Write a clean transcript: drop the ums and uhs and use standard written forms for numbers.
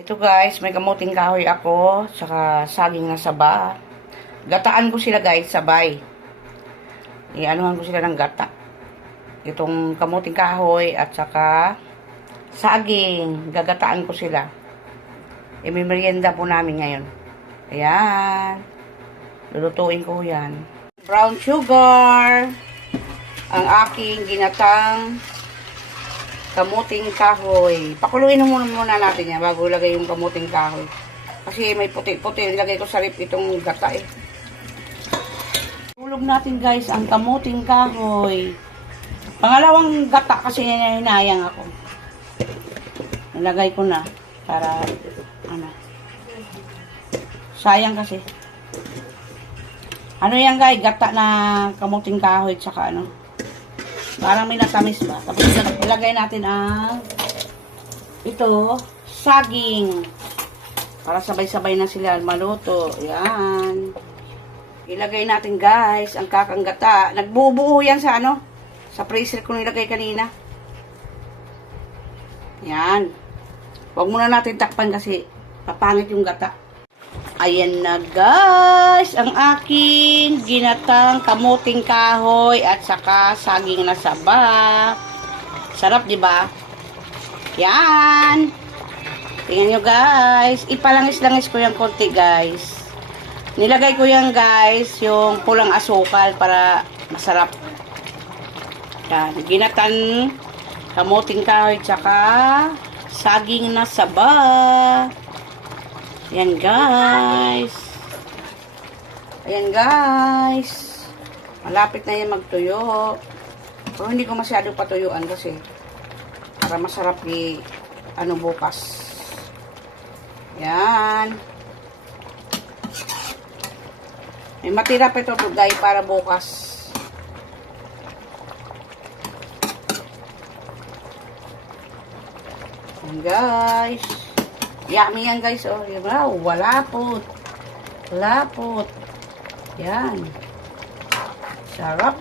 Ito guys, may kamuting kahoy ako, saka saging na saba. Gataan ko sila guys, sabay. Ianuhan ko sila ng gata. Itong kamuting kahoy at saka saging, gagataan ko sila. May merienda po namin ngayon. Ayan. Lulutuin ko yan. Brown sugar. Ang aking ginatang kamuting kahoy. Pakuluin muna natin yan bago ilagay yung kamuting kahoy. Kasi may puti-puti. Ilagay ko sa rip itong gata eh. Tulog natin guys ang kamuting kahoy. Pangalawang gata kasi hinayang ako. Nilagay ko na para sayang kasi. Ano yan guys? Gata na kamuting kahoy tsaka parang may natamis ba. Tapos ilagay natin ang ito, saging. Para sabay-sabay na sila maluto. Yan. Ilagay natin guys ang kakanggata. Nagbubuo yan sa sa freezer ko nilagay kanina. Yan. Huwag muna natin takpan kasi papangit yung gata. Ayan na guys, ang aking ginatang kamuting kahoy at saka saging na saba. Sarap, di ba? Yan. Tingnan nyo guys. Ipalangis-langis ko yung konti guys. Nilagay ko yan guys, yung pulang asukal para masarap. Yan. Ginatan kamuting kahoy at saka saging na saba. Ayan guys. Ayan guys. Malapit na yan magtuyo. Pero hindi ko masyado patuyuan kasi para masarap bukas. Ayan. May matira pa ito guys para bukas. Ayan guys. Yummy yan guys. Oh, wow, walapot. Walapot. Yan. Sarap.